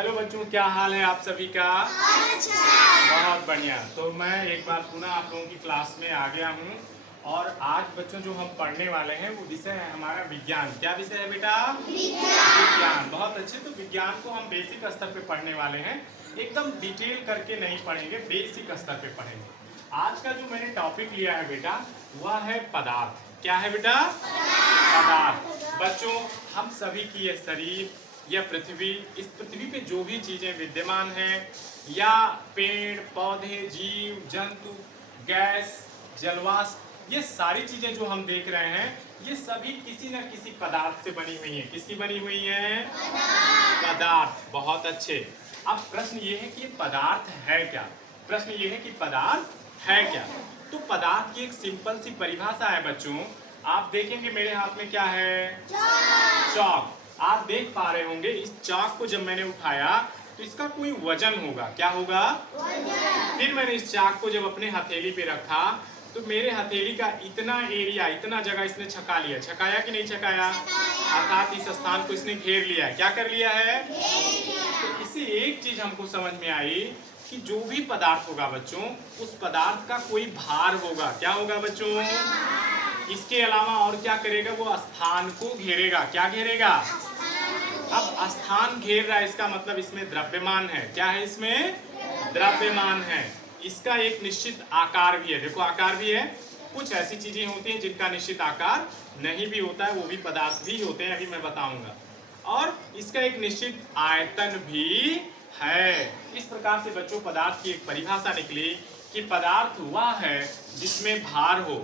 Hello बच्चों, क्या हाल है आप सभी का? अच्छा। बहुत बढ़िया। तो मैं एक बार पुनः आप लोगों की क्लास में आ गया हूँ और आज बच्चों जो हम पढ़ने वाले हैं वो विषय है हमारा विज्ञान। क्या विषय है बेटा? विज्ञान। बहुत अच्छे। तो विज्ञान को हम बेसिक स्तर पे पढ़ने वाले हैं, एकदम डिटेल करके नहीं पढ़ेंगे, बेसिक स्तर पे पढ़ेंगे। आज का जो मैंने टॉपिक लिया है बेटा वह है पदार्थ। क्या है बेटा? पदार्थ। बच्चों, हम सभी की ये शरीर, यह पृथ्वी, इस पृथ्वी पे जो भी चीजें विद्यमान हैं, या पेड़ पौधे, जीव जंतु, गैस, जलवाष्प, ये सारी चीजें जो हम देख रहे हैं ये सभी किसी न किसी पदार्थ से बनी हुई हैं। किसकी बनी हुई हैं? पदार्थ। बहुत अच्छे। अब प्रश्न ये है कि ये पदार्थ है क्या? प्रश्न ये है कि पदार्थ है क्या? तो पदार्थ की एक सिंपल सी परिभाषा है बच्चों। आप देखेंगे मेरे हाथ में क्या है? चॉक। आप देख पा रहे होंगे इस चाक को जब मैंने उठाया तो इसका कोई वजन होगा। क्या होगा? वजन। फिर मैंने इस चाक को जब अपने हथेली पे रखा तो मेरे हथेली का इतना एरिया, इतना जगह इसने छका लिया। छकाया कि नहीं छकाया? अर्थात इस स्थान को इसने घेर लिया है। क्या कर लिया है? तो इससे एक चीज हमको समझ में आई कि जो भी पदार्थ होगा बच्चों, उस पदार्थ का कोई भार होगा। क्या होगा बच्चों? इसके अलावा और क्या करेगा? वो स्थान को घेरेगा। क्या घेरेगा? अब स्थान घेर रहा है, इसका मतलब इसमें द्रव्यमान है। क्या है इसमें? द्रव्यमान है। इसका एक निश्चित आकार भी है। देखो आकार भी है। कुछ ऐसी चीजें होती हैं जिनका निश्चित आकार नहीं भी होता है, वो भी पदार्थ भी होते हैं, अभी मैं बताऊंगा। और इसका एक निश्चित आयतन भी है। इस प्रकार से बच्चों पदार्थ की एक परिभाषा निकली कि पदार्थ वह है जिसमें भार हो,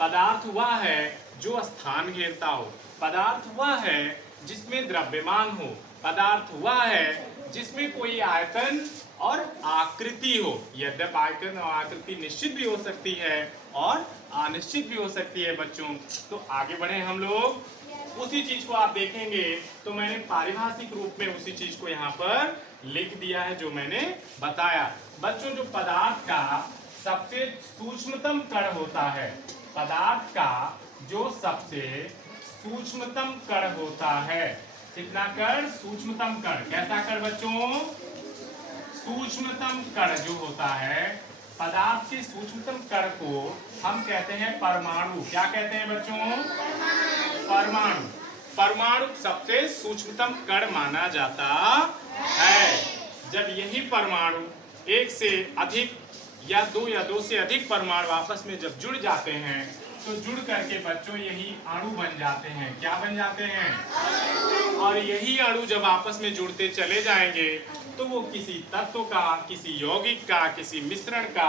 पदार्थ वह है जो स्थान घेरता हो, पदार्थ वह है जिसमें द्रव्यमान हो, पदार्थ वह है जिसमें कोई आयतन और आकृति हो। यद्यपि आयतन और आकृति निश्चित भी हो सकती है और अनिश्चित भी हो सकती है बच्चों। तो आगे बढ़े हम लोग। उसी चीज को आप देखेंगे तो मैंने पारिभाषिक रूप में उसी चीज को यहाँ पर लिख दिया है जो मैंने बताया। बच्चों, जो पदार्थ का सबसे सूक्ष्मतम कण होता है, पदार्थ का जो सबसे सूक्ष्मतम कण होता है, कितना कण? सूक्ष्मतम कण। कैसा कण बच्चों? सूक्ष्मतम कण जो होता है, पदार्थ के सूक्ष्मतम कण को हम कहते हैं परमाणु। क्या कहते हैं बच्चों? परमाणु। परमाणु सबसे सूक्ष्मतम कण माना जाता है। जब यही परमाणु एक से अधिक या दो से अधिक परमाणु आपस में जब जुड़ जाते हैं तो जुड़ करके बच्चों यही अणु बन जाते हैं। क्या बन जाते हैं? और यही अणु जब आपस में जुड़ते चले जाएंगे तो वो किसी तत्व का, किसी यौगिक का, किसी मिश्रण का,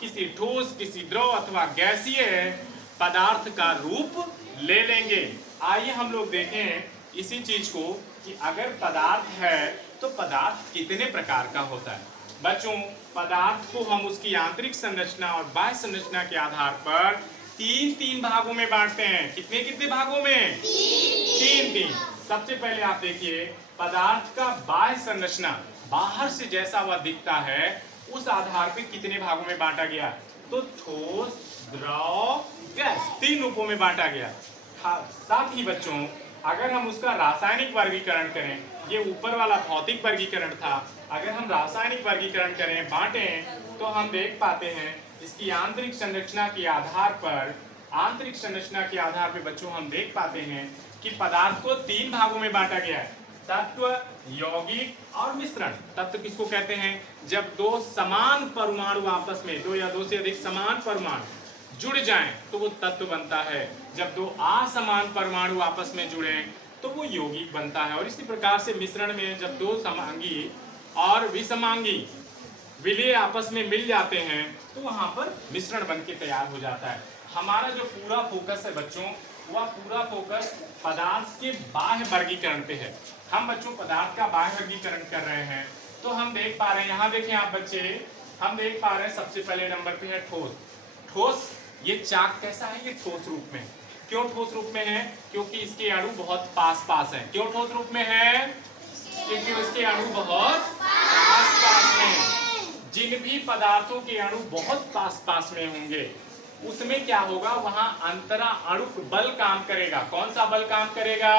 किसी ठोस, किसी द्रव अथवा गैसीय पदार्थ का रूप ले लेंगे। आइए हम लोग देखें इसी चीज को कि अगर पदार्थ है तो पदार्थ कितने प्रकार का होता है। बच्चों, पदार्थ को हम उसकी आंतरिक संरचना और बाह्य संरचना के आधार पर तीन भागों में बांटते हैं। कितने कितने भागों में? तीन। सबसे पहले आप देखिए पदार्थ का बाह्य संरचना, बाहर से जैसा वह दिखता है उस आधार पे कितने भागों में बांटा गया? तो ठोस, द्रव, गैस, तीन रूपों में बांटा गया। साथ ही बच्चों अगर हम उसका रासायनिक वर्गीकरण करें, ये ऊपर वाला भौतिक वर्गीकरण था, अगर हम रासायनिक वर्गीकरण करें, बांटें, तो हम देख पाते हैं इसकी आंतरिक संरचना के आधार पर, आंतरिक संरचना के आधार पर बच्चों हम देख पाते हैं कि पदार्थ को तीन भागों में बांटा गया है। तत्व, यौगिक और मिश्रण। तत्व किसको कहते हैं? जब दो समान परमाणु आपस में, दो या दो से अधिक समान परमाणु जुड़ जाएं तो वो तत्व बनता है। जब दो असमान परमाणु आपस में जुड़े तो वो यौगिक बनता है। और इसी प्रकार से मिश्रण में जब दो समांगी और विसमांगी विलय आपस में मिल जाते हैं तो वहां पर मिश्रण बन के तैयार हो जाता है। हमारा जो पूरा फोकस है बच्चों, वह पूरा फोकस पदार्थ के बाह्य वर्गीकरण पे है। हम बच्चों पदार्थ का बाह्य वर्गीकरण कर रहे हैं। तो हम देख पा रहे हैं, यहाँ देखें आप बच्चे, हम देख पा रहे हैं सबसे पहले नंबर पे है ठोस। ठोस, ये चाक कैसा है? ये ठोस रूप में। क्यों ठोस रूप में है? क्योंकि इसके अणु बहुत पास पास हैं। क्यों ठोस रूप में है? क्योंकि उसके अणु बहुत पास पास में हैं। जिन भी पदार्थों के अणु बहुत पास पास में होंगे उसमें क्या होगा? वहां अंतरा अणु बल काम करेगा। कौन सा बल काम करेगा?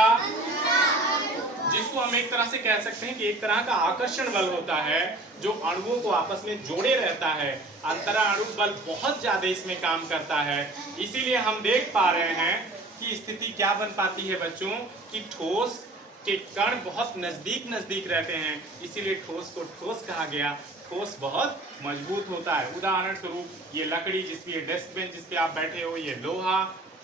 जिसको हम एक तरह से कह सकते हैं कि एक तरह का आकर्षण बल होता है जो अणुओं को आपस में जोड़े रहता है। अंतराणु बल बहुत ज्यादा इसमें काम करता है। इसीलिए हम देख पा रहे हैं कि स्थिति क्या बन पाती है बच्चों कि ठोस के कण बहुत नजदीक नजदीक रहते हैं, इसीलिए ठोस को ठोस कहा गया। ठोस बहुत मजबूत होता है। उदाहरण स्वरूप ये लकड़ी जिसपे ये डेस्क बेंच जिसपे आप बैठे हो, ये लोहा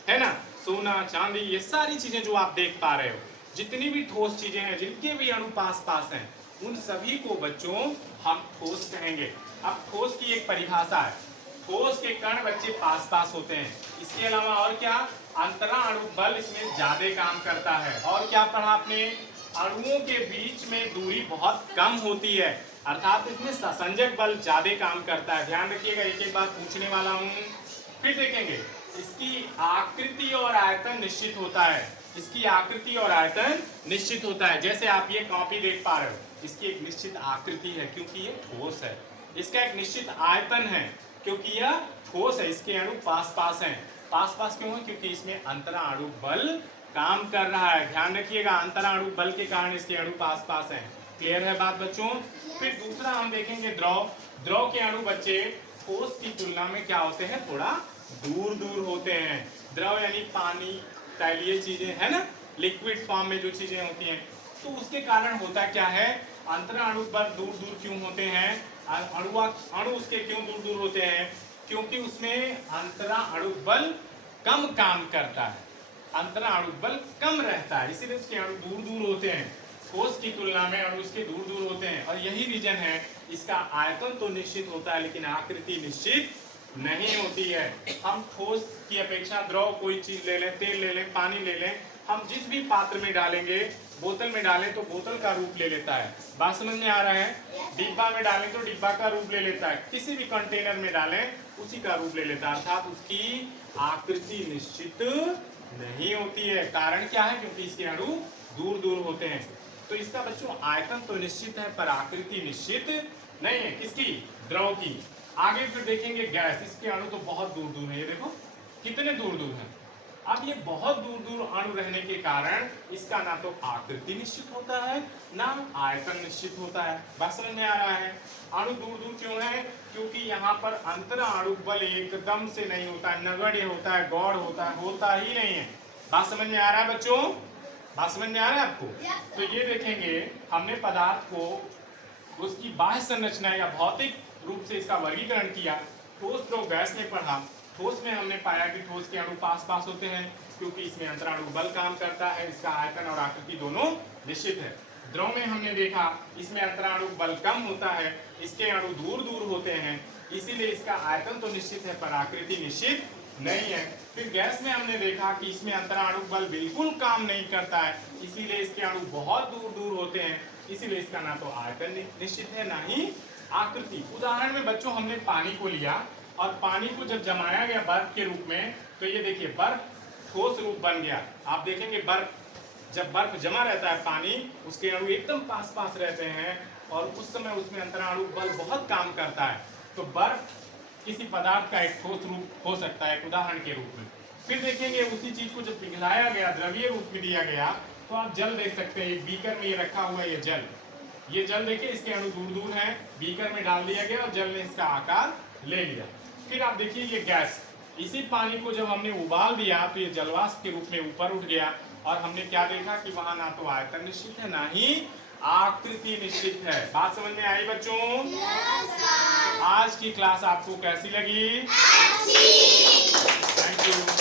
है ना, सोना चांदी, ये सारी चीजें जो आप देख पा रहे हो, जितनी भी ठोस चीजें हैं, जिनके भी अणु पास पास हैं, उन सभी को बच्चों हम ठोस कहेंगे। अब ठोस की एक परिभाषा है, ठोस के कण बच्चे पास पास होते हैं। इसके अलावा और क्या, अंतराणु बल इसमें ज्यादा काम करता है। और क्या पढ़ा आपने, अणुओं के बीच में दूरी बहुत कम होती है, अर्थात इसमें संसंजक बल ज्यादा काम करता है। ध्यान रखिएगा, एक एक बात पूछने वाला हूँ, फिर देखेंगे। इसकी आकृति और आयतन निश्चित होता है। इसकी आकृति और आयतन निश्चित होता है। जैसे आप ये कॉपी देख पा रहे हो, इसकी एक निश्चित आकृति है क्योंकि ये ठोस है। इसका एक निश्चित आयतन है क्योंकि यह ठोस है। इसके अणु पास पास हैं। पास पास क्यों है, क्योंकि इसमें अंतराणु बल काम कर रहा है। ध्यान रखिएगा, अंतराणु बल के कारण इसके अणु पास पास हैं। क्लियर है बात बच्चों। फिर दूसरा हम देखेंगे द्रव। द्रव के अणु बच्चे ठोस की तुलना में क्या होते हैं, थोड़ा दूर दूर होते हैं। द्रव यानी पानी, तैलीय चीजें है ना, लिक्विड फॉर्म में जो चीजें होती हैं, तो उसके कारण होता क्या है, अंतराणु बल दूर दूर क्यों होते हैं, अणु उसके क्यों दूर दूर होते हैं, क्योंकि उसमें अंतराणु बल कम काम करता है, अंतराणु बल कम रहता है, इसीलिए उसके अणु दूर दूर होते हैं। ठोस की तुलना में अणु इसके दूर दूर होते हैं। और यही रीजन है, इसका आयतन तो निश्चित होता है लेकिन आकृति निश्चित नहीं होती है। हम ठोस की अपेक्षा द्रव कोई चीज ले लें, तेल ले लें, पानी ले लें, हम जिस भी पात्र में डालेंगे, बोतल में डालें तो बोतल का रूप ले लेता है। बात समझ में आ रहा है। डिब्बा में डालें तो डिब्बा का रूप ले लेता है। किसी भी कंटेनर में डालें उसी का रूप ले लेता है, अर्थात उसकी आकृति निश्चित नहीं होती है। कारण क्या है, क्योंकि इसके अणु दूर दूर होते हैं। तो इसका बच्चों आयतन तो निश्चित है पर आकृति निश्चित नहीं है। किसकी, द्रव की। आगे फिर देखेंगे गैस। इसके अणु तो बहुत दूर दूर है, ये देखो कितने दूर दूर हैं। अब ये बहुत दूर दूर अणु रहने के कारण इसका ना तो आकृति निश्चित होता है ना आयतन निश्चित होता है। बात समझ में आ रहा है। अणु दूर दूर क्यों है, क्योंकि यहाँ पर अंतराणु बल एकदम से नहीं होता है, नगण्य होता है, गौड़ होता ही नहीं है। बात समझ में आ रहा है बच्चों, बात समझ में आ रहा है आपको। तो ये देखेंगे, हमने पदार्थ को उसकी बाह्य संरचना या भौतिक रूप से इसका वर्गीकरण किया। ठोस द्रव गैस में पढ़ा। ठोस में हमने पाया कि ठोस के अणु पास पास होते हैं क्योंकि इसमें अंतराणु बल काम करता है, इसका आयतन और आकृति दोनों निश्चित है। द्रव में हमने देखा इसमें अंतराणु बल कम होता है, इसके अणु दूर दूर होते हैं, इसीलिए इसका आयतन तो निश्चित है पर आकृति निश्चित नहीं है। फिर गैस में हमने देखा कि इसमें अंतराणु बल बिल्कुल काम नहीं करता है, इसीलिए इसके अणु बहुत दूर दूर होते हैं, इसीलिए इसका ना तो आयतन निश्चित है ना ही आकृति। उदाहरण में बच्चों हमने पानी को लिया और पानी को जब जमाया गया बर्फ के रूप में, तो ये देखिए बर्फ ठोस रूप बन गया। आप देखेंगे जब बर्फ जमा रहता है पानी, उसके अणु एकदम पास पास रहते हैं और उस समय उसमें अंतराणु बल बहुत काम करता है। तो बर्फ किसी पदार्थ का एक ठोस रूप हो सकता है, एक उदाहरण के रूप में। फिर देखेंगे उसी चीज को जब पिघलाया गया, द्रवीय रूप में दिया गया, तो आप जल देख सकते हैं। एक बीकर में ये रखा हुआ है, ये जल देखिए इसके अणु दूर दूर हैं, बीकर में डाल दिया गया और जल ने इसका आकार ले लिया। फिर आप देखिए ये गैस, इसी पानी को जब हमने उबाल दिया तो ये जलवाष्प के रूप में ऊपर उठ गया और हमने क्या देखा कि वहां ना तो आयतन निश्चित है ना ही आकृति निश्चित है। बात समझ में आई बच्चों? तो आज की क्लास आपको कैसी लगी? अच्छी। Thank you.